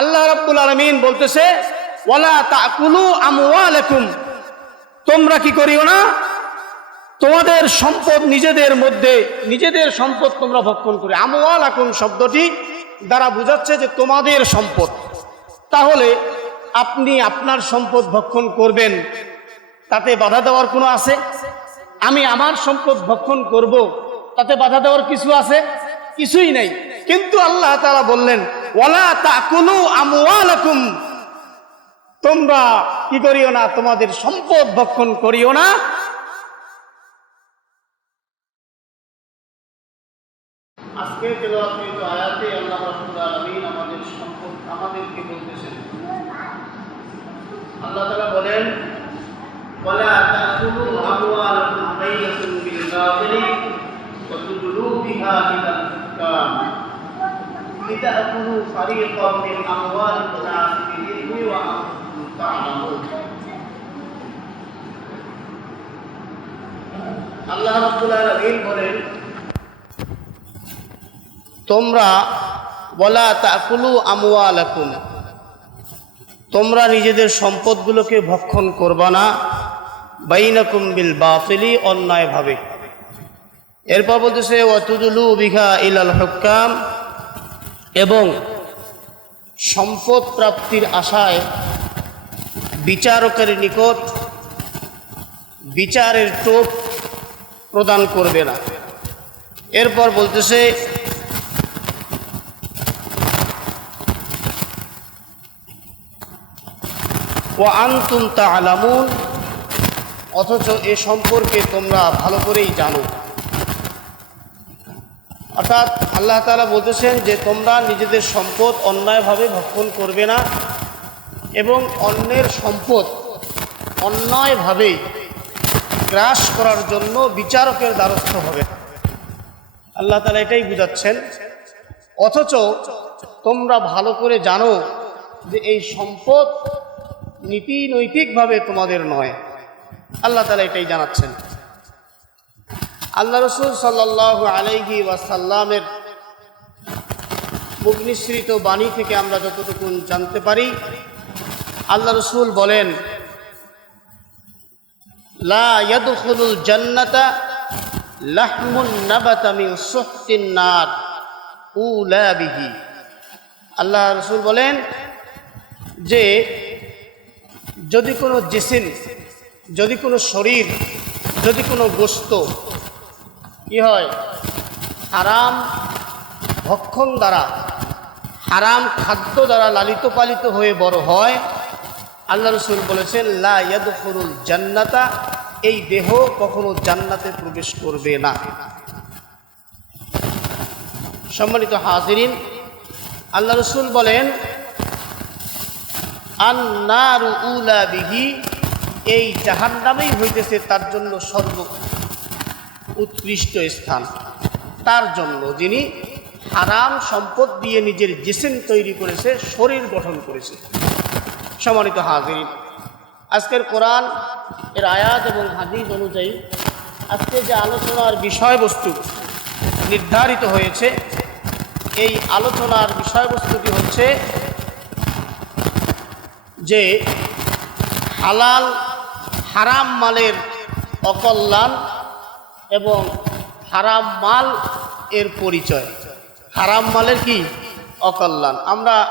আল্লাহ রাব্বুল আলমিন বলতেছে তোমরা কি করিও না? তোমাদের সম্পদ নিজেদের মধ্যে, নিজেদের সম্পদ তোমরা ভক্ষণ করে। এখন শব্দটি দ্বারা বোঝাচ্ছে যে তোমাদের সম্পদ। তাহলে আপনি আপনার সম্পদ ভক্ষণ করবেন। তাতে বাধা দেওয়ার কোনো আছে? আমি আমার সম্পদ ভক্ষণ করব, তাতে বাধা দেওয়ার কিছু আছে? কিছুই নাই। কিন্তু আল্লাহ তারা বললেন ওয়ালা তাকুলু আমওয়ালাকুম। তোমরা কি করিও না, তোমাদের সম্পদ ভক্ষণ করিও না। আজকে আয়াতে আল্লাহ রাব্বুল আলামিন আমাদের সম্পদ, আমাদেরকে বলতেছেন। আল্লাহ তাআলা বলেন, ওয়ালা তাকুলু আমওয়ালাকুম বাইনাকুম বিল বাতিল لتأكلوا فريقا من أموال الناس بالإثم وأنتم تعلمون আল্লাহ রাব্বুল আলামিন বলেন তোমরা বলা তাকুলু আমওয়ালাকুম তোমরা নিজেদের সম্পদগুলোকে ভক্ষণ করবা না বাইনাকুম বিল বাতিলি অন্যায়ভাবে এরপর বলতেছে ওয়াতুদুলু বিঘা ইলাল হুকাম এবং সম্পদ প্রাপ্তির আশায় বিচারকের নিকট বিচারের টোপ প্রদান করবে না। এরপর বলতেছে ও আন্তুম তা আলামুন অথচ এ সম্পর্কে তোমরা ভালো করেই জানো। অর্থাৎ আল্লাহ তাআলা বলতেছেন যে, তোমরা নিজেদের সম্পদ অন্যায়ভাবে ভক্ষণ করবে না এবং অন্যের সম্পদ অন্যায়ভাবে গ্রাস করার জন্য বিচারকের দ্বারস্থ হবে আল্লাহ তালা এটাই বুঝাচ্ছেন। অথচ তোমরা ভালো করে জানো যে, এই সম্পদ নীতি নৈতিকভাবে তোমাদের নয়। আল্লাহ তালা এটাই জানাচ্ছেন। আল্লাহ রসুল সাল্লাহ আলাইহি ওয়াসাল্লামের মুখ নিঃসৃত বাণী থেকে আমরা যতটুকু জানতে পারি, আল্লাহ রসুল বলেন লাহমুন মিন আল্লাহ রসুল বলেন যে, যদি কোনো জেসিন যদি কোনো শরীর, যদি কোনো গোস্ত কি হয়? হারাম ভক্ষণ দ্বারা, হারাম খাদ্য দ্বারা লালিত পালিত হয়ে বড় হয়। আল্লাহ রসুল বলেছেন, লা ইয়াদখুলুল জান্নাতা এই দেহ কখনো জান্নাতে প্রবেশ করবে না। সম্মানিত হাজিরিন, আল্লাহ রসুল বলেন, আন্নারু উলা বিহি এই জাহান্নামেই হইতেছে তার জন্য সর্ব উৎকৃষ্ট স্থান। তার জন্য যিনি হারাম সম্পদ দিয়ে নিজের জেসেন তৈরি করেছে, শরীর গঠন করেছে। সম্মানিত হাজির আজকের কোরআন, এর আয়াত এবং হাদিস অনুযায়ী আজকে যে আলোচনার বিষয়বস্তু নির্ধারিত হয়েছে, এই আলোচনার বিষয়বস্তুটি হচ্ছে যে হালাল হারাম মালের অকল্যাণ এবং হারাম মাল এর পরিচয়। হারাম মালের কি? অকল্যাণ। আমরা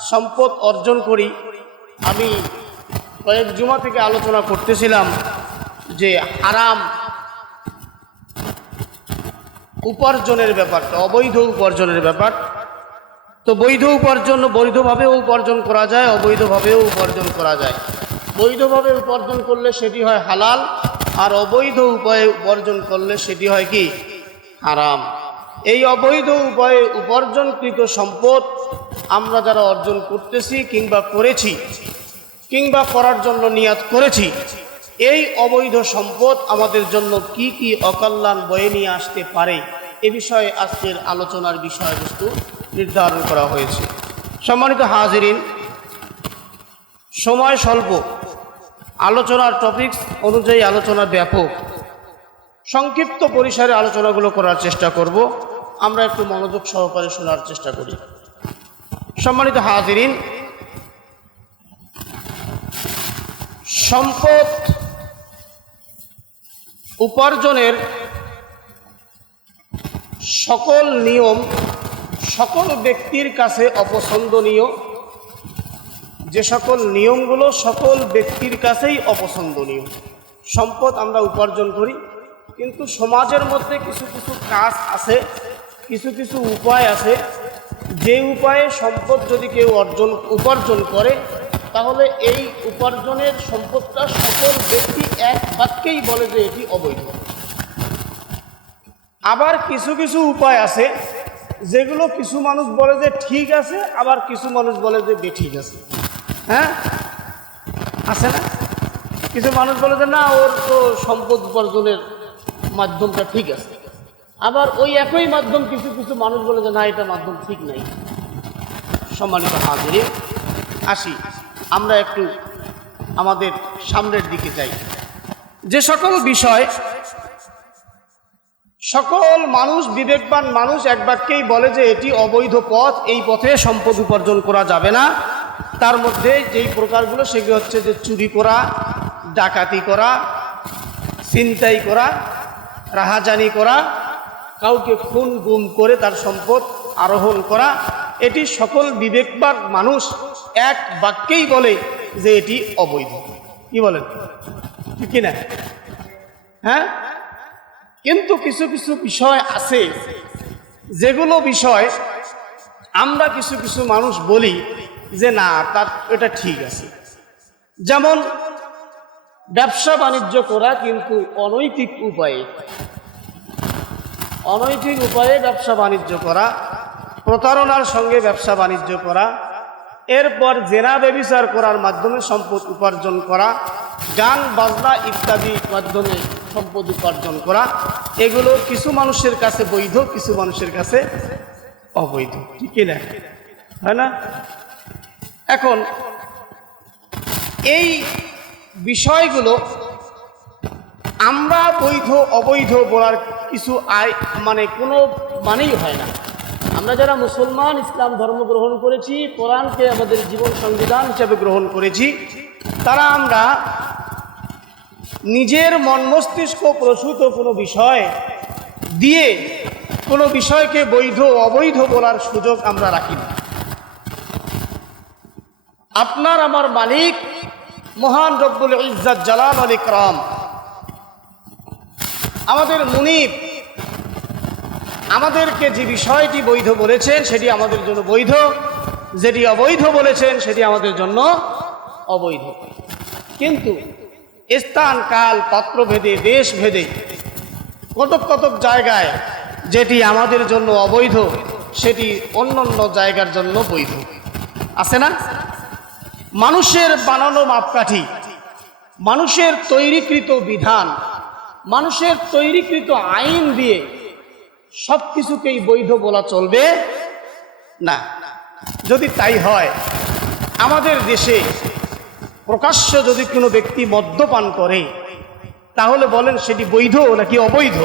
সম্পদ অর্জন করি। আমি কয়েক জুমা থেকে আলোচনা করতেছিলাম যে হারাম উপার্জনের ব্যাপারটা, অবৈধ উপার্জনের ব্যাপার। তো বৈধ উপার্জন বৈধভাবেও উপার্জন করা যায়, অবৈধভাবেও উপার্জন করা যায়। বৈধভাবে উপার্জন করলে সেটি হয় হালাল। আর অবৈধ উপায়ে উপার্জন করলে সেটি হয় কি? হারাম। এই অবৈধ উপায়ে উপার্জনকৃত সম্পদ আমরা যারা অর্জন করতেছি কিংবা করেছি, কিংবা করার জন্য নিয়াত করেছি, এই অবৈধ সম্পদ আমাদের জন্য কি কি অকল্যাণ বয়ে নিয়ে আসতে পারে এ বিষয়ে আজকের আলোচনার বিষয়বস্তু নির্ধারণ করা হয়েছে। সম্মানিত হাজিরিন, সময় স্বল্প। আলোচনার টপিকস অনুযায়ী আলোচনা ব্যাপক। সংক্ষিপ্ত পরিসরে আলোচনাগুলো করার চেষ্টা করব। আমরা একটু মনোযোগ সহকারে শোনার চেষ্টা করি। সম্মানিত হাজিরিন, সম্পদ উপার্জনের সকল নিয়ম সকল ব্যক্তির কাছে অপছন্দনীয়। যে সকল নিয়মগুলো সকল ব্যক্তির কাছেই অপছন্দনীয়। সম্পদ আমরা উপার্জন করি, কিন্তু সমাজের মধ্যে কিছু কিছু কাজ আছে, কিছু কিছু উপায় আছে। যে উপায়ে সম্পদ যদি কেউ অর্জন, উপার্জন করে, তাহলে এই উপার্জনের সম্পদটা সকল ব্যক্তি এক বাক্যেই বলে যে এটি অবৈধ। আবার কিছু কিছু উপায় আছে, যেগুলো কিছু মানুষ বলে যে ঠিক আছে, আবার কিছু মানুষ বলে যে বেঠিক আছে। হ্যাঁ? আছে না? কিছু মানুষ বলে যে, না, ওর তো সম্পদ উপার্জনের মাধ্যমটা ঠিক আছে। আবার ওই একই মাধ্যম কিছু কিছু মানুষ বলে যে, না, এটা মাধ্যম ঠিক নাই। সম্মানিত হাজিরে, আসি। আমরা একটু আমাদের সামনের দিকে যাই। যে সকল বিষয়, সকল মানুষ, বিবেকবান মানুষ এক বাক্যেই বলে যে, এটি অবৈধ পথ, এই পথে সম্পদ উপার্জন করা যাবে না। তার মধ্যে যেই প্রকারগুলো সেগুলো হচ্ছে যে চুরি করা, ডাকাতি করা, ছিনতাই করা, রাহাজানি করা, কাউকে খুন গুম করে তার সম্পদ আরোহণ করা, এটি সকল বিবেকবান মানুষ এক বাক্যেই বলে যে এটি অবৈধ। কি বলেন? ঠিক না হ্যাঁ? কিন্তু কিছু কিছু বিষয় আছে। যেগুলো বিষয় আমরা কিছু কিছু মানুষ বলি যে না, তার এটা ঠিক আছে। যেমন ব্যবসা বাণিজ্য করা কিন্তু অনৈতিক উপায়ে। অনৈতিক উপায়ে ব্যবসা বাণিজ্য করা, প্রতারণার সঙ্গে ব্যবসা বাণিজ্য করা, এরপর জেনা ব্যবিচার করার মাধ্যমে সম্পদ উপার্জন করা, গান, বাজনা ইত্যাদি মাধ্যমে সম্পদ উপার্জন করা, এগুলো কিছু মানুষের কাছে বৈধ, কিছু মানুষের কাছে অবৈধ। ঠিক না? হয় না? এখন এই বিষয়গুলো আমরা বৈধ, অবৈধ বলার কিছু আয় মানে কোনো মানেই হয় না। আমরা যারা মুসলমান, ইসলাম ধর্ম গ্রহণ করেছি, কোরআনকে আমাদের জীবন সংবিধান হিসাবে গ্রহণ করেছি, তারা আমরা নিজের মন মস্তিষ্ক প্রসূত কোনো বিষয় দিয়ে কোনো বিষয়কে বৈধ, অবৈধ বলার সুযোগ আমরা রাখি না। আপনার আমার মালিক, মহান রব্বুল ইজ্জাত জালাল আলী ক্রাম আমাদের মুনিব আমাদেরকে যে বিষয়টি বৈধ বলেছেন, সেটি আমাদের জন্য বৈধ। যেটি অবৈধ বলেছেন, সেটি আমাদের জন্য অবৈধ। কিন্তু স্থান, কাল, পাত্রভেদে দেশ ভেদে কতক কতক জায়গায় যেটি আমাদের জন্য অবৈধ, সেটি অন্য অন্য জায়গার জন্য বৈধ। আছে না? মানুষের বানানো মাপকাঠি, মানুষের তৈরিকৃত বিধান, মানুষের তৈরিকৃত আইন দিয়ে সব কিছুকেই বৈধ বলা চলবে? না। যদি তাই হয়, আমাদের দেশে প্রকাশ্য যদি কোনো ব্যক্তি মদ্যপান করে, তাহলে বলেন সেটি বৈধ নাকি অবৈধ?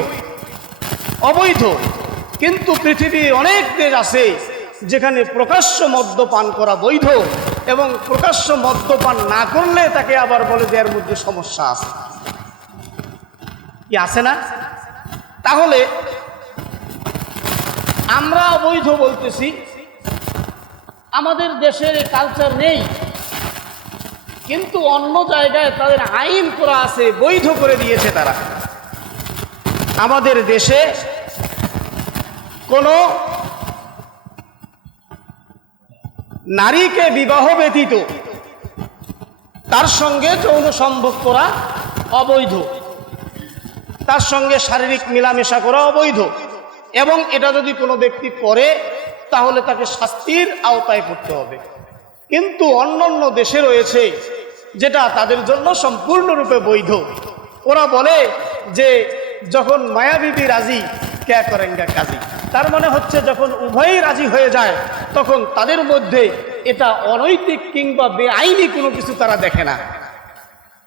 অবৈধ। কিন্তু পৃথিবীর অনেক দেশ আছে যেখানে প্রকাশ্য মদ্যপান করা বৈধ। এবং প্রকাশ্য মদ্যপান না করলে তাকে আবার বলে যে এর মধ্যে সমস্যা আছে। কি আছে না? তাহলে আমরা অবৈধ বলতেছি, আমাদের দেশের কালচার নেই, কিন্তু অন্য জায়গায় তাদের আইন করা আছে, বৈধ করে দিয়েছে তারা। আমাদের দেশে কোনো নারীকে বিবাহ ব্যতীত। তার সঙ্গে যৌন সম্ভব করা অবৈধ। তার সঙ্গে শারীরিক মেলামেশা করা অবৈধ। এবং এটা যদি কোনো ব্যক্তি করে, তাহলে তাকে শাস্তির আওতায় পড়তে হবে। কিন্তু অন্য অন্য দেশে রয়েছে, যেটা তাদের জন্য সম্পূর্ণরূপে বৈধ। ওরা বলে যে, যখন মায়াবিবি রাজি, ক্যা করেঙ্গা কাজী? তার মানে হচ্ছে যখন উভয়ই রাজি হয়ে যায়, তখন তাদের মধ্যে এটা অনৈতিক কিংবা বেআইনি কোনো কিছু তারা দেখে না।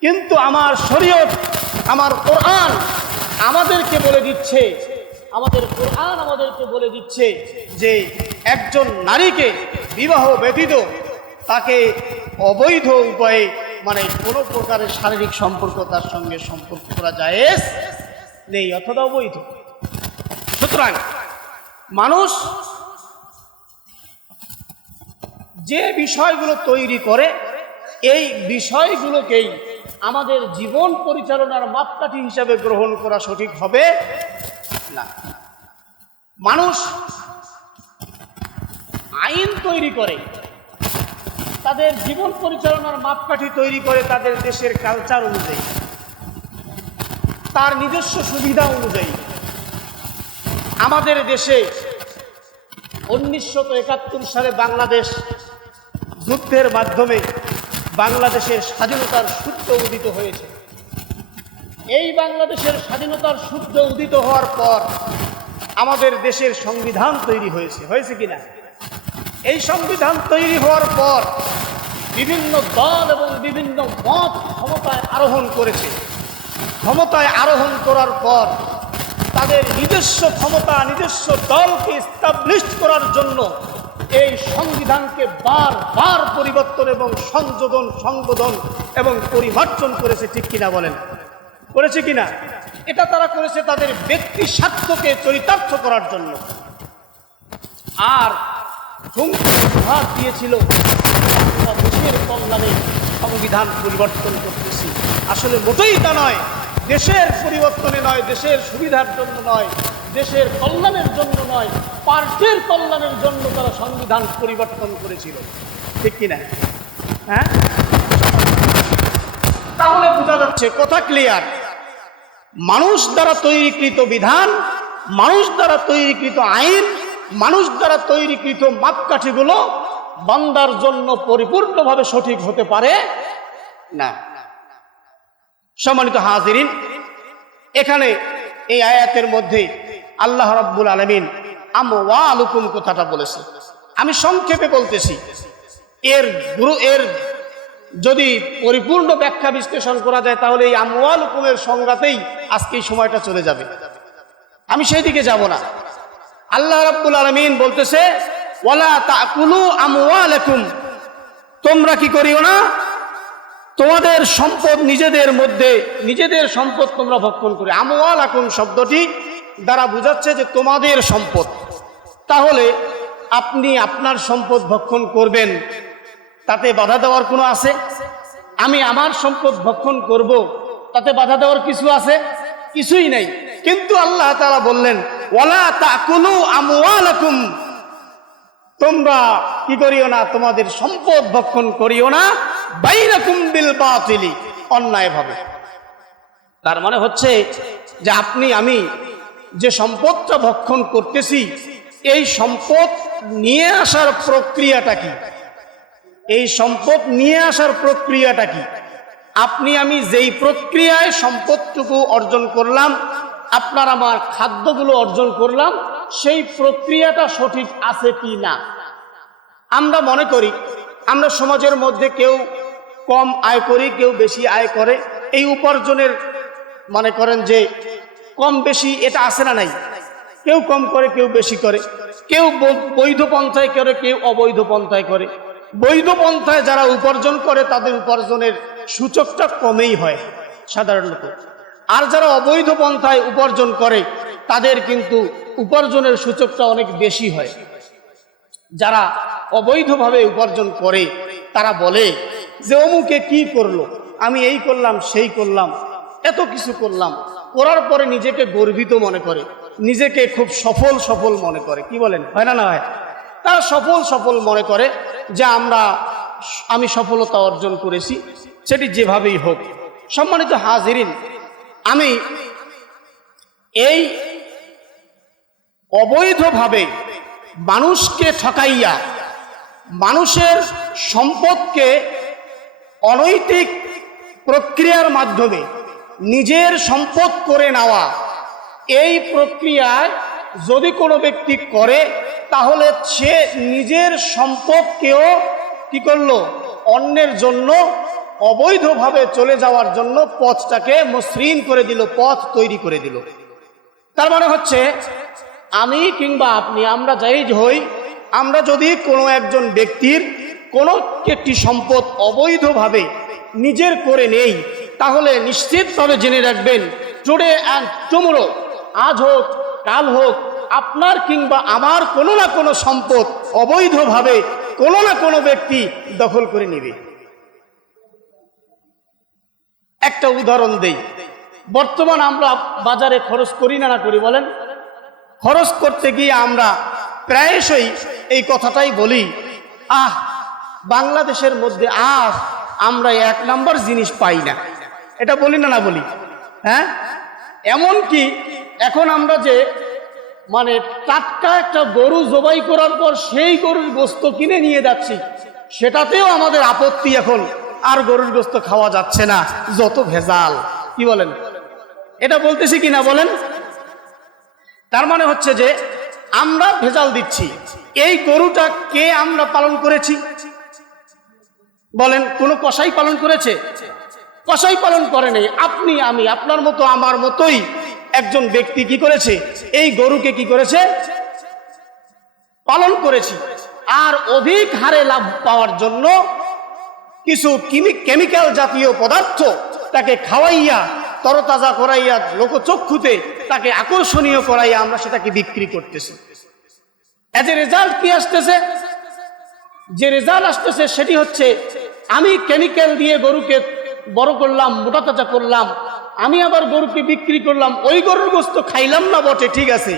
কিন্তু আমার শরীয়ত, আমার কোরআন আমাদেরকে বলে দিচ্ছে, আমাদের কোরআন আমাদেরকে বলে দিচ্ছে যে একজন নারীকে বিবাহ ব্যতীত তাকে অবৈধ উপায়ে মানে কোনো প্রকারের শারীরিক সম্পর্ক তার সঙ্গে সম্পর্ক করা যায় নেই, অথবা অবৈধ। সুতরাং মানুষ যে বিষয়গুলো তৈরি করে, এই বিষয়গুলোকেই আমাদের জীবন পরিচালনার মাপকাঠি হিসাবে গ্রহণ করা সঠিক হবে না। মানুষ আইন তৈরি করে, তাদের জীবন পরিচালনার মাপকাঠি তৈরি করে তাদের দেশের কালচার অনুযায়ী, তার নিজস্ব সুবিধা অনুযায়ী, আমাদের দেশে উনিশশো একাত্তর সালে বাংলাদেশ যুদ্ধের মাধ্যমে বাংলাদেশের স্বাধীনতার সূর্য উদিত হয়েছে। এই বাংলাদেশের স্বাধীনতার সূর্য উদিত হওয়ার পর আমাদের দেশের সংবিধান তৈরি হয়েছে। হয়েছে কিনা? এই সংবিধান তৈরি হওয়ার পর বিভিন্ন দল এবং বিভিন্ন মত ক্ষমতায় আরোহণ করেছে। ক্ষমতায় আরোহণ করার পর তাদের নিজস্ব ক্ষমতা, নিজস্ব দলকে স্টাবলিশ করার জন্য এই সংবিধানকে বারবার পরিবর্তন এবং সংযোজন, সংবোধন এবং পরিমার্জন করেছে ঠিক কিনা বলেন? করেছে কিনা? এটা তারা করেছে তাদের ব্যক্তি স্বার্থকে চরিতার্থ করার জন্য। আর হুমকি দিয়েছিল দেশের কল্যাণে সংবিধান পরিবর্তন করতেছি। আসলে মোটেই তা নয়। দেশের পরিবর্তনে নয়, দেশের সুবিধার জন্য নয়, দেশের কল্যাণের জন্য নয়, পার্টির কল্যাণের জন্য তারা সংবিধান পরিবর্তন করেছিল। ঠিক কিনা? হ্যাঁ? তাহলে বোঝা যাচ্ছে, কথা ক্লিয়ার মানুষ দ্বারা তৈরিকৃত বিধান, মানুষ দ্বারা তৈরিকৃত আইন, মানুষ দ্বারা তৈরিকৃত মাপকাঠিগুলো বান্দার জন্য পরিপূর্ণভাবে সঠিক হতে পারে না। সম্মানিত হাজিরিন, এখানে এই আয়াতের মধ্যে আল্লাহ রাব্বুল আলমিন আমওয়ালুকুম কথাটা বলেছে। আমি সংক্ষেপে বলতেছি, এর গুরু, এর যদি পরিপূর্ণ ব্যাখ্যা বিশ্লেষণ করা যায়, তাহলে এই আমওয়াল হুকুমের সংজ্ঞাতেই আজকে এই সময়টা চলে যাবে। আমি সেই দিকে যাব না। আল্লাহ রাব্বুল আলমিন বলতেছে, ওয়ালা তাকুলু আমওয়ালাকুম। তোমরা কি করিও না তোমাদের সম্পদ নিজেদের মধ্যে, নিজেদের সম্পদ তোমরা ভক্ষণ করে। আমওয়াল আকুম শব্দটি দ্বারা বোঝাচ্ছে যে তোমাদের সম্পদ। তাহলে আপনি আপনার সম্পদ ভক্ষণ করবেন, তাতে বাধা দেওয়ার কোনো আছে? আমি আমার সম্পদ ভক্ষণ করব, তাতে বাধা দেওয়ার কিছু আছে? কিছুই নাই। কিন্তু আল্লাহ তাআলা বললেন ওলা ওয়ালা তাকুলু আমওয়ালাকুম তোমরা কি করিও না, তোমাদের সম্পদ ভক্ষণ করিও না বাইরাকুম বিল বাতিলি অন্যায়ভাবে তার মানে হচ্ছে যে আপনি, আমি যে সম্পদটা ভক্ষণ করতেছি, এই সম্পদ নিয়ে আসার প্রক্রিয়াটা কি? এই সম্পদ নিয়ে আসার প্রক্রিয়াটা কি? আপনি, আমি যেই প্রক্রিয়ায় সম্পদটুকু অর্জন করলাম, আপনার আমার খাদ্যগুলো অর্জন করলাম সেই প্রক্রিয়াটা সঠিক আছে কি না? আমরা মনে করি, আমরা সমাজের মধ্যে কেউ কম আয় করি, কেউ বেশি আয় করে। এই উপার্জনের মনে করেন যে, কম বেশি এটা আছে না নাই? কেউ কম করে, কেউ বেশি করে। কেউ বৈধ পন্থায় করে, কেউ অবৈধ পন্থায় করে। বৈধ পন্থায় যারা উপার্জন করে, তাদের উপার্জনের সূচকটা কমেই হয় সাধারণত আর যারা অবৈধ পন্থায় উপার্জন করে তাদের কিন্তু উপার্জনের সূচকটা অনেক বেশি হয়। যারা অবৈধভাবে উপার্জন করে, তারা বলে যে, অমুকে কি করল? আমি এই করলাম, সেই করলাম, এত কিছু করলাম। করার পরে নিজেকে গর্বিত মনে করে, নিজেকে খুব সফল সফল মনে করে। কি বলেন? হয় না না হয়? তারা সফল সফল মনে করে যে, আমরা, আমি সফলতা অর্জন করেছি, সেটি যেভাবেই হোক। সম্মানিত হাজিরিন, আমি এই অবৈধভাবে মানুষকে ঠকাইয়া, মানুষের সম্পদকে অনৈতিক প্রক্রিয়ার মাধ্যমে নিজের সম্পদ করে নেওয়া, এই প্রক্রিয়ায় যদি কোনো ব্যক্তি করে, তাহলে সে নিজের সম্পদকেও কি করল? অন্যের জন্য অবৈধভাবে চলে যাওয়ার জন্য পথটাকে মসৃণ করে দিল, পথ তৈরি করে দিল। তার মানে হচ্ছে আমি কিংবা আপনি, আমরা যাই হই, আমরা যদি কোনো একজন ব্যক্তির কোনো একটি সম্পদ অবৈধভাবে নিজের করে নেই, তাহলে নিশ্চিতভাবে জেনে রাখবেন টুডে অ্যান্ড টুমোরো আজ হোক, কাল হোক, আপনার কিংবা আমার কোনো না কোনো সম্পদ অবৈধভাবে কোনো না কোনো ব্যক্তি দখল করে নেবে। একটা উদাহরণ দেই। বর্তমান আমরা বাজারে খরচ করি না না করি, বলেন? খরচ করতে গিয়ে আমরা প্রায়শই এই কথাটাই বলি, আহ, বাংলাদেশের মধ্যে আহ আমরা এক নাম্বার জিনিস পাই না। এটা বলি না না বলি হ্যাঁ? এমন কি এখন আমরা যে মানে টাটকা একটা গরু জবাই করার পর সেই গরুর গোস্ত কিনে নিয়ে যাচ্ছি, সেটাতেও আমাদের আপত্তি এখন, আর গরুর গোস্ত খাওয়া যাচ্ছে না, যত ভেজাল, কি বলেন? এটা বলতেছি কিনা বলেন? তার মানে হচ্ছে যে আমরা ভেজাল দিচ্ছি। এই গরুটা কে আমরা পালন করেছি? বলেন, কোন কসাই পালন করেছে? কসাই পালন করে নেই। আপনি, আমি, আপনার মতো, আমার মতোই একজন ব্যক্তি কি করেছে? এই গরুকে কি করেছে? পালন করেছি। আর অধিক হারে লাভ পাওয়ার জন্য কিছু কেমিক্যাল জাতীয় পদার্থ তাকে খাওয়াইয়া তরতাজা করাইয়া লোকচক্ষুতে তাকে আকর্ষণীয় করাইয়া আমরা সেটাকে বিক্রি করতেছি। এজ এ রেজাল্ট কি আসতেছে? যে রেজাল্ট আসতেছে সেটি হচ্ছে, আমি কেমিক্যাল দিয়ে গরুকে বড় করলাম, মোটা তাজা করলাম, আমি আবার গরুকে বিক্রি করলাম, ওই গরুর গোস্ত খাইলাম না বটে, ঠিক আছে।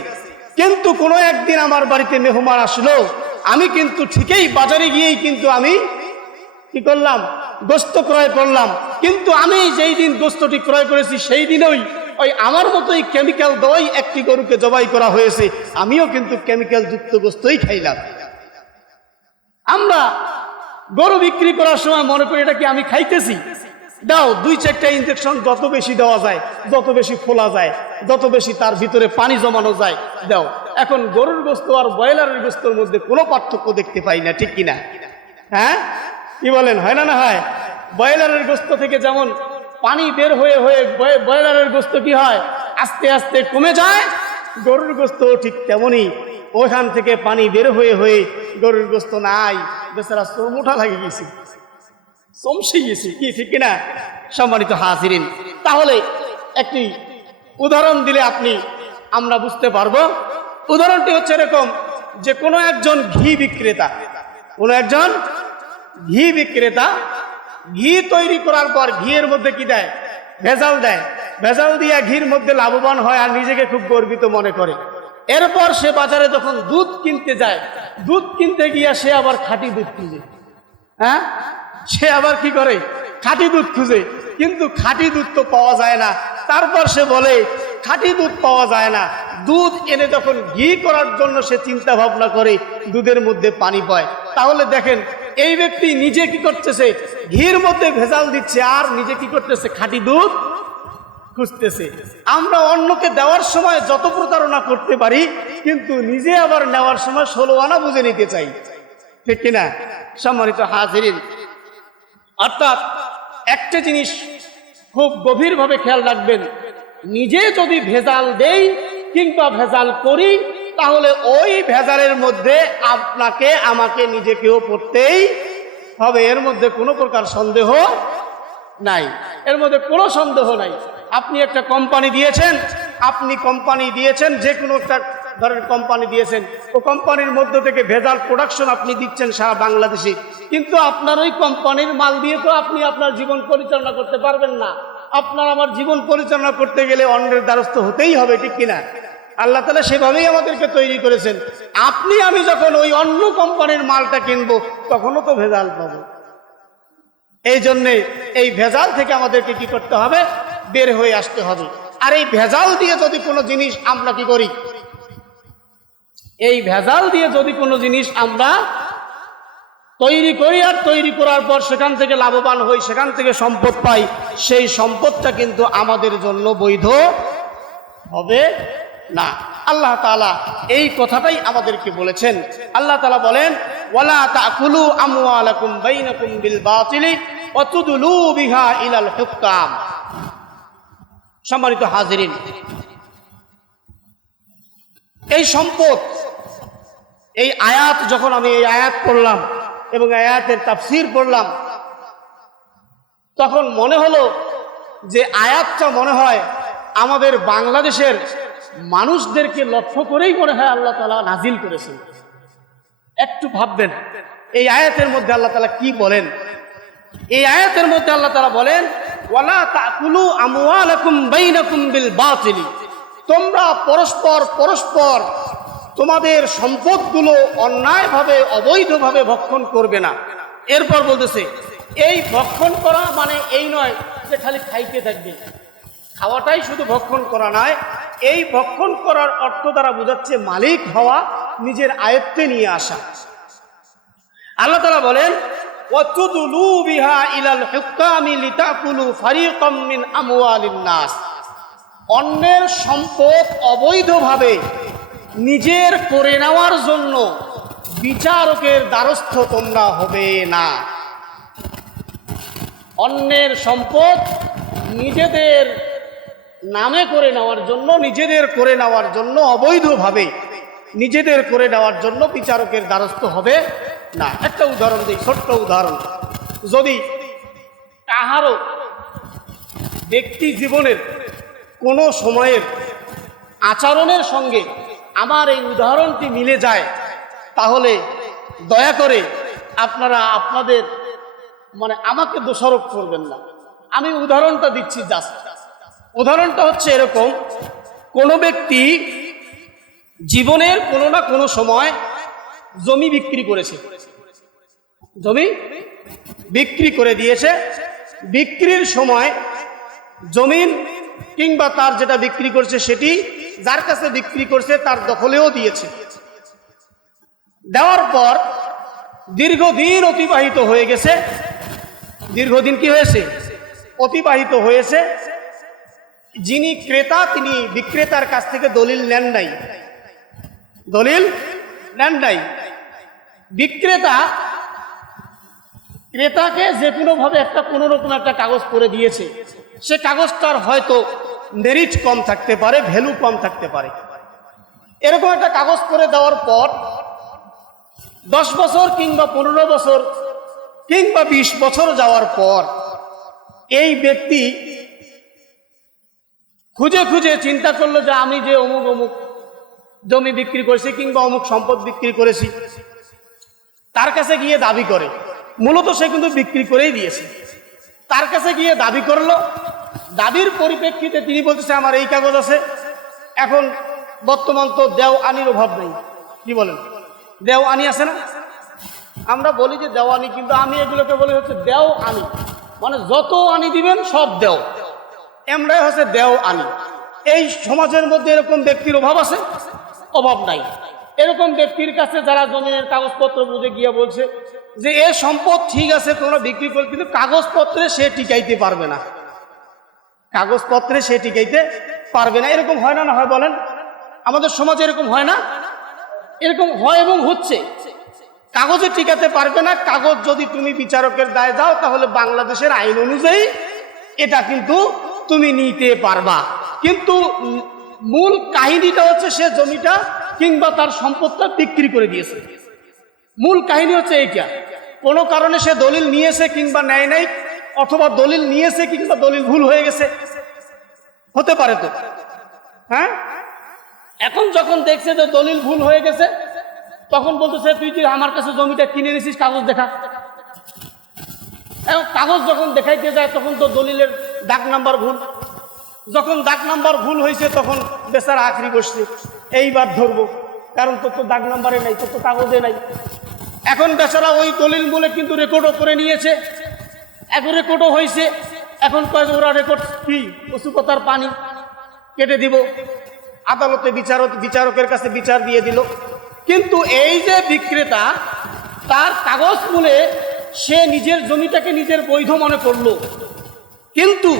কিন্তু কোনো একদিন আমার বাড়িতে মেহমান আসলো, আমি কিন্তু ঠিকই বাজারে গিয়েই কিন্তু আমি কি করলাম? গোস্ত ক্রয় করলাম। কিন্তু আমি যেই দিন গোস্তটি ক্রয় করেছি, সেই দিনই ওই আমার মতোই কেমিক্যাল দেওয়াই একটি গরুকে জবাই করা হয়েছে। আমিও কিন্তু কেমিক্যাল যুক্ত গোস্তই খাইলাম। আমরা গরু বিক্রি করার সময় মনে করি, এটা কি আমি খাইতেছি? দাও, দুই চারটা ইঞ্জেকশন যত বেশি দেওয়া যায়, যত বেশি খোলা যায়, যত বেশি তার ভিতরে পানি জমানো যায়, দাও। এখন গরুর গোস্ত আর ব্রয়লারের গোস্তর মধ্যে কোনো পার্থক্য দেখতে পাই না, ঠিক কিনা? হ্যাঁ? কি বলেন, হয় না না হয়? ব্রয়লারের গোস্ত থেকে যেমন পানি বের হয়ে হয়ে ব্রয়লারের গোস্ত কি হয়? আস্তে আস্তে কমে যায়, গরুর গোস্ত ঠিক তেমনই। ওখান থেকে পানি বের হয়ে হয়ে গরুর গোস্ত নাই। বেচারা চর্মোটা লাগে গেছি। চমসে গেছি, কি ঠিক কিনা? সম্মানিত হাজিরিন, তাহলে একটি উদাহরণ দিলে আপনি, আমরা বুঝতে পারব। উদাহরণটি হচ্ছে এরকম, যে কোনো একজন ঘি বিক্রেতা, কোনো একজন ঘি বিক্রেতা, ঘি তৈরি করার পর ঘিয়ের মধ্যে কি দেয়? ভেজাল দেয়। ভেজাল দিয়া ঘির মধ্যে লাভবান হয় আর নিজেকে খুব গর্বিত মনে করে। এরপর সে বাজারে যখন দুধ কিনতে যায়, দুধ কিনতে গিয়া সে আবার খাঁটি দুধ খুঁজে। হ্যাঁ? সে আবার কি করে? খাঁটি দুধ খুঁজে। কিন্তু খাঁটি দুধ তো পাওয়া যায় না। তারপর সে বলে খাঁটি দুধ পাওয়া যায় না। দুধ এনে যখন ঘি করার জন্য সে চিন্তা ভাবনা করে, দুধের মধ্যে পানি পায়। তাহলে দেখেন, এই ব্যক্তি নিজে কি করতেছে? ঘির মধ্যে ভেজাল দিচ্ছে আর নিজে কি করতেছে? খাঁটি দুধ খুঁজতেছে। আমরা অন্যকে দেওয়ার সময় যত প্রতারণা করতে পারি, কিন্তু নিজে আবার নেওয়ার সময় ষোলো আনা বুঝে নিতে চাই। ঠিক কিনা? সম্মানিত হাজিরিন। অর্থাৎ একটা জিনিস খুব গভীরভাবে খেয়াল রাখবেন নিজে যদি ভেজাল দেই কিংবা ভেজাল করি, তাহলে ওই ভেজালের মধ্যে আপনাকে, আমাকে নিজেকেও পড়তেই হবে। এর মধ্যে কোনো প্রকার সন্দেহ নাই। এর মধ্যে কোনো সন্দেহ নাই। আপনি একটা কোম্পানি দিয়েছেন, আপনি কোম্পানি দিয়েছেন, যে কোনো একটা ধরেন কোম্পানি দিয়েছেন। ও কোম্পানির মধ্য থেকে ভেজাল প্রোডাকশন আপনি দিচ্ছেন সারা বাংলাদেশে। কিন্তু আপনার ওই কোম্পানির মাল দিয়ে তো আপনি আপনার জীবন পরিচালনা করতে পারবেন না। আপনার আমার জীবন পরিচালনা করতে গেলে অন্যের দ্বারস্থ হতেই হবে, ঠিক কিনা? আল্লাহ তালা সেভাবেই আমাদেরকে তৈরি করেছেন। আপনি, আমি যখন ওই অন্য কোম্পানির মালটা কিনবো, তখনও তো ভেজাল পাবো। এই জন্যে এই ভেজাল থেকে আমাদেরকে কি করতে হবে? বের হয়ে আসতে হবে। আর এই ভেজাল দিয়ে যদি কোনো জিনিস আমরা কি করি? এই ভেজাল দিয়ে যদি কোনো জিনিস আমরা তৈরি করি আর তৈরি করার পর সেখান থেকে লাভবান হই, সেখান থেকে সম্পদ পাই, সেই সম্পদটা কিন্তু আমাদের জন্য বৈধ হবে না। আল্লাহ তালা এই কথাটাই আমাদেরকে বলেছেন। আল্লাহ তালা বলেন, ওয়ালা তাকুলু আমওয়ালাকুম বাইনাকুম বিল বাতিলি ওয়া তুদলু বিহা সম্মানিত হাজিরিন, এই সম্পদ, এই আয়াত যখন আমি এই আয়াত পড়লাম এবং আয়াতের তাফসির পড়লাম। তখন মনে হলো যে আয়াতটা মনে হয় আমাদের বাংলাদেশের মানুষদেরকে লক্ষ্য করেই মনে হয় আল্লাহ তালা নাজিল করেছেন। একটু ভাববেন, এই আয়াতের মধ্যে আল্লাহ তালা কি বলেন? এই আয়াতের মধ্যে আল্লাহ তালা বলেন তোমরা পরস্পর পরস্পর তোমাদের সম্পদগুলো অন্যায়ভাবে, অবৈধভাবে ভক্ষণ করবে না। এরপর বলতেছে, এই ভক্ষণ করা মানে এই নয় যে খালি খাইতে থাকবে। খাওয়াটাই শুধু ভক্ষণ করা নয়, এই ভক্ষণ করার অর্থ দ্বারা বোঝাচ্ছে মালিক হওয়া, নিজের আয়ত্তে নিয়ে আসা। আল্লাহ তালা বলেন অন্যের সম্পদ অবৈধভাবে নিজের করে নেওয়ার জন্য বিচারকের দ্বারস্থ তোমরা হবে না। অন্যের সম্পদ নিজেদের নামে করে নেওয়ার জন্য, নিজেদের করে নেওয়ার জন্য, অবৈধভাবে নিজেদের করে নেওয়ার জন্য বিচারকের দ্বারস্থ হবে না। একটা উদাহরণ দিই, ছোট্ট উদাহরণ। যদি কাহারও ব্যক্তি জীবনের কোনো সময়ের আচরণের সঙ্গে আমার এই উদাহরণটি মিলে যায়, তাহলে দয়া করে আপনারা আপনাদের মানে আমাকে দোষারোপ করবেন না। আমি উদাহরণটা দিচ্ছি জাস্ট উদাহরণটা হচ্ছে এরকম, কোনো ব্যক্তি জীবনের কোনো না কোনো সময় জমি বিক্রি করেছে। জমি বিক্রি করে দিয়েছে। বিক্রির সময় জমিন কিংবা তার যেটা বিক্রি করছে সেটি যার কাছে বিক্রি করছে, তার দখলেও দিয়েছে। দেওয়ার পর দীর্ঘদিন অতিবাহিত হয়ে গেছে। দীর্ঘদিন কি হয়েছে? অতিবাহিত হয়েছে। যিনি ক্রেতা, তিনি বিক্রেতার কাছ থেকে দলিল নেন নাই। দলিল নেন নাই। বিক্রেতা ক্রেতাকে যে কোনোভাবে একটা কোনো রকম একটা কাগজ করে দিয়েছে। সে কাগজটার হয়তো মেরিট কম থাকতে পারে ভ্যালু কম থাকতে পারে। এরকম একটা কাগজ করে দেওয়ার পর, দশ বছর কিংবা পনেরো বছর কিংবা বিশ বছর যাওয়ার পর, এই ব্যক্তি খুঁজে খুঁজে চিন্তা করল যে আমি যে অমুক অমুক জমি বিক্রি করেছি কিংবা অমুক সম্পদ বিক্রি করেছি, তার কাছে গিয়ে দাবি করে। মূলত সে কিন্তু বিক্রি করেই দিয়েছে। তার কাছে গিয়ে দাবি করল দাবির পরিপ্রেক্ষিতে তিনি বলতেছে, আমার এই কাগজ আছে। এখন বর্তমান তো দেও আনির অভাব নেই। কি বলেন? দেও আনি আছে না? আমরা বলি যে দেওয়ানি, কিন্তু আমি এগুলোকে বলি হচ্ছে দেও আনি মানে যত আনি দিবেন, সব দেও। এমরাই হচ্ছে দেও আনি এই সমাজের মধ্যে এরকম ব্যক্তির অভাব আছে? অভাব নাই। এরকম ব্যক্তির কাছে যারা জমিনের কাগজপত্র বুঝে গিয়ে বলছে যে, এ সম্পদ ঠিক আছে, তোমরা বিক্রি করে, কিন্তু কাগজপত্রে সে টিকাইতে পারবে না। কাগজপত্রে সে টিকাইতে পারবে না। এরকম হয় না না হয় বলেন? আমাদের সমাজে এরকম হয় না? এরকম হয় এবং হচ্ছে। কাগজে টিকাতে পারবে না। কাগজ যদি তুমি বিচারকের দায় যাও, তাহলে বাংলাদেশের আইন অনুযায়ী এটা কিন্তু তুমি নিতে পারবা। কিন্তু মূল কাহিনীটা হচ্ছে সে জমিটা কিংবা তার সম্পদটা বিক্রি করে দিয়েছে। মূল কাহিনী হচ্ছে এইটা। কোনো কারণে সে দলিল নিয়েছে কিংবা নেয় নাই অথবা দলিল নিয়েছে কিংবা দলিল ভুল হয়ে গেছে? হতে পারে তো। হ্যাঁ? এখন যখন দেখছে যে দলিল ভুল হয়ে গেছে, তখন বলতেছে, তুই যে আমার কাছে জমিটা কিনে নিছিস কাগজ দেখা। এখন কাগজ যখন দেখাইতে যায়, তখন তো দলিলের ডাক নাম্বার ভুল। যখন ডাক নাম্বার ভুল হয়েছে তখন বেচারা আখরি বসছে, এইবার ধরবো, কারণ তোর তো দাগ নাম্বারে নাই, তোর তো কাগজে নাই। এখন বেচারা ওই দলিল বলে কিন্তু রেকর্ডও করে নিয়েছে। এখন রেকর্ডও হয়েছে এখন কয়েক ওরা রেকর্ড কি? পশুপতার পানি কেটে দিব। আদালতে বিচারক, বিচারকের কাছে বিচার দিয়ে দিল। কিন্তু এই যে বিক্রেতা, তার কাগজ মূলে সে নিজের জমিটাকে নিজের বৈধ মনে করল। কিন্তু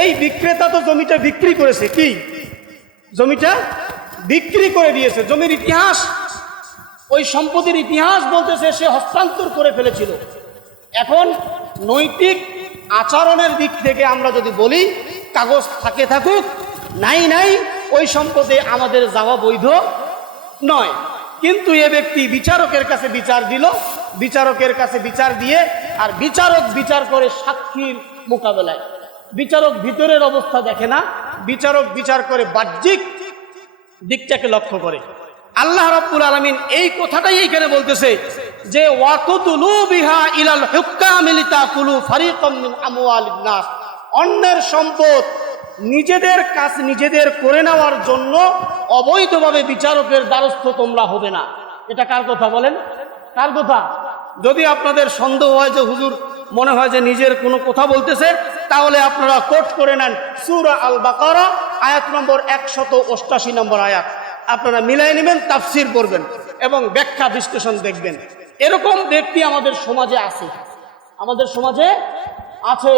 এই বিক্রেতা তো জমিটা বিক্রি করেছে কি? জমিটা বিক্রি করে দিয়েছে। জমির ইতিহাস, ওই সম্পত্তির ইতিহাস বলতেছে সে হস্তান্তর করে ফেলেছিল। এখন নৈতিক আচরণের দিক থেকে আমরা যদি বলি, কাগজ থাকে থাকুক, নাই নাই, ওই সম্পদে আমাদের যাওয়া বৈধ নয়। কিন্তু এ ব্যক্তি বিচারকের কাছে বিচার দিল, বিচারকের কাছে বিচার দিয়ে, আর বিচারক বিচার করে সাক্ষীর মোকাবেলায়। বিচারক ভিতরের অবস্থা দেখে না, বিচারক বিচার করে বাহ্যিক দিকটাকে লক্ষ্য করে। আল্লাহ রাব্বুল আলামিন এই কথাটাই এখানে বলতেছে যে ওয়াকুতুলু বিহা ইলাল হুক্কামিলি তাকুলু ফারিকাম আমওয়ালিন নাস। অন্যের সম্পদ নিজেদের কাজ নিজেদের করে নেওয়ার জন্য অবৈধভাবে বিচারকের দ্বারস্থ তোমরা হবে না। এটা কার কথা বলেন? কার কথা? যদি আপনাদের সন্দেহ হয় যে হুজুর মনে হয় যে নিজের কোনো কথা বলতেছে, তাহলে আপনারা কোট করে নেন সুরা আল বাকারা আয়াত নম্বর একশত অষ্টাশি নম্বর আয়াত। আপনারা মিলাই নেবেন, তাফসির করবেন এবং ব্যাখ্যা বিশ্লেষণ দেখবেন। এরকম ব্যক্তি আমাদের সমাজে আছে। আমাদের সমাজে আছে।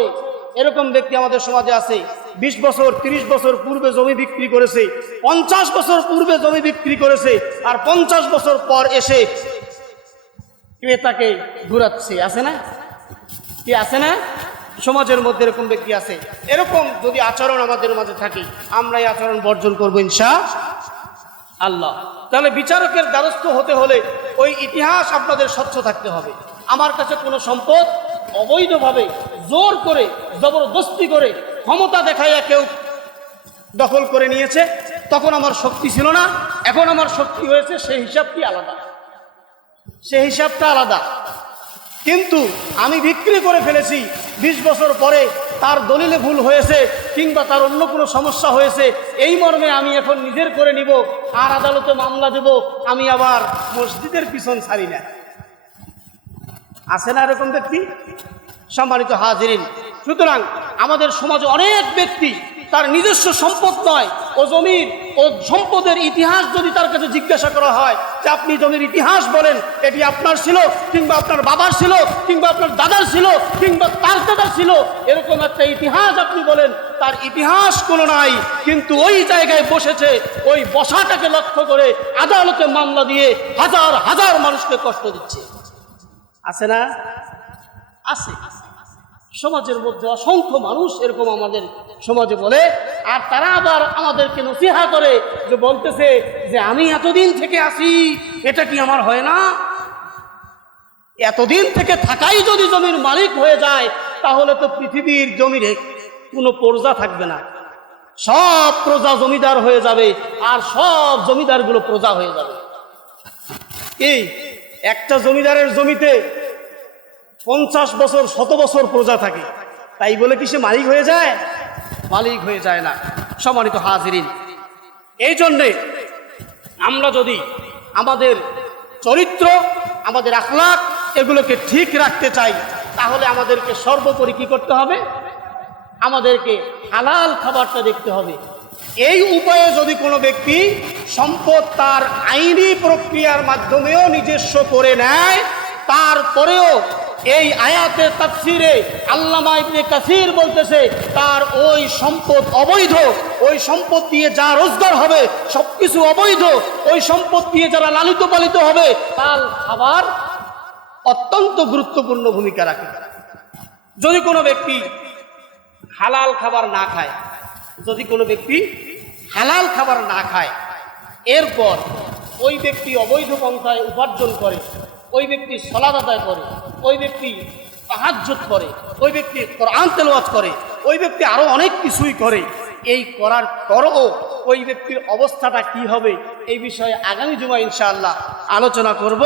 এরকম ব্যক্তি আমাদের সমাজে আছে। বিশ বছর ৩০ বছর পূর্বে জমি বিক্রি করেছে, পঞ্চাশ বছর পূর্বে জমি বিক্রি করেছে, আর পঞ্চাশ বছর পর এসে ক্রেতাকে ঘুরাচ্ছে। আছে না? কি আছে না? সমাজের মধ্যে এরকম ব্যক্তি আছে। এরকম যদি আচরণ আমাদের মাঝে থাকে, আমরা এই আচরণ বর্জন করব ইনশা আল্লাহ। তাহলে বিচারকের দ্বারস্থ হতে হলে ওই ইতিহাস আপনাদের স্বচ্ছ থাকতে হবে। আমার কাছে কোনো সম্পদ অবৈধভাবে জোর করে, জবরদস্তি করে ক্ষমতা দেখাইয়া কেউ দখল করে নিয়েছে, তখন আমার শক্তি ছিল না। এখন আমার শক্তি হয়েছে, সেই হিসাবটি আলাদা। সে হিসাবটা আলাদা। কিন্তু আমি বিক্রি করে ফেলেছি, বিশ বছর পরে তার দলিলে ভুল হয়েছে কিংবা তার অন্য কোনো সমস্যা হয়েছে, এই মর্মে আমি এখন নিজের করে নিব, আর আদালতে মামলা দেব, আমি আবার মসজিদের পিছন ছাড়ি না। আছে না এরকম ব্যক্তি? সম্মানিত হাজিরিন, সুতরাং আমাদের সমাজ অনেক ব্যক্তি তার নিজস্ব সম্পদ নয়, ও জমির, ও সম্পদের ইতিহাস যদি তার কাছে জিজ্ঞাসা করা হয় যে আপনি জমির ইতিহাস বলেন, এটি আপনার ছিল কিংবা আপনার বাবার ছিল কিংবা আপনার দাদার ছিল কিংবা তার দাদার ছিল, এরকম একটা ইতিহাস আপনি বলেন, তার ইতিহাস কোনো নাই, কিন্তু ওই জায়গায় বসেছে, ওই বসাটাকে লক্ষ্য করে আদালতে মামলা দিয়ে হাজার হাজার মানুষকে কষ্ট দিচ্ছে। আছে না? আছে। সমাজের মধ্যে অসংখ্য মানুষ এরকম আমাদের সমাজে বলে, আর তারা আবার আমাদেরকে নসিহা করে যে বলতেছে যে আমি এতদিন থেকে আসি এটা কি আমার হয় না? এতদিন থেকে থাকাই যদি জমির মালিক হয়ে যায়, তাহলে তো পৃথিবীর জমিরে কোনো প্রজা থাকবে না। সব প্রজা জমিদার হয়ে যাবে, আর সব জমিদারগুলো প্রজা হয়ে যাবে। এই একটা জমিদারের জমিতে পঞ্চাশ বছর, শত বছর প্রজা থাকে। তাই বলে কি সে মালিক হয়ে যায়? মালিক হয়ে যায় না, সম্মানিত হাজিরিন। এই জন্যে আমরা যদি আমাদের চরিত্র, আমাদের আখলাখ এগুলোকে ঠিক রাখতে চাই, তাহলে আমাদেরকে সর্বোপরি কি করতে হবে? আমাদেরকে হালাল খাবারটা দেখতে হবে। এই উপায়ে যদি কোনো ব্যক্তি সম্পদ তার আইনি প্রক্রিয়ার মাধ্যমেও নিজস্ব করে নেয়, তারপরেও এই আয়াতের তাফসিরে আল্লামা ইবনে কাসির বলতেছে, তার ওই সম্পদ অবৈধ, ওই সম্পদ দিয়ে যা রোজগার হবে সব কিছু অবৈধ, ওই সম্পদ দিয়ে যারা লালিত পালিত হবে, তার খাবার অত্যন্ত গুরুত্বপূর্ণ ভূমিকা রাখে। যদি কোনো ব্যক্তি হালাল খাবার না খায়, যদি কোনো ব্যক্তি হালাল খাবার না খায়, এরপর ওই ব্যক্তি অবৈধ পন্থায় উপার্জন করে ওই ব্যক্তি সলাদ আদায় করে, ওই ব্যক্তি তাহাজ্জুদ করে, ওই ব্যক্তি কোরআন তেলওয়াজ করে, ওই ব্যক্তি আরও অনেক কিছুই করে। এই করার পরও ওই ব্যক্তির অবস্থাটা কি হবে, এই বিষয়ে আগামী জুমা ইনশাআল্লাহ আলোচনা করব।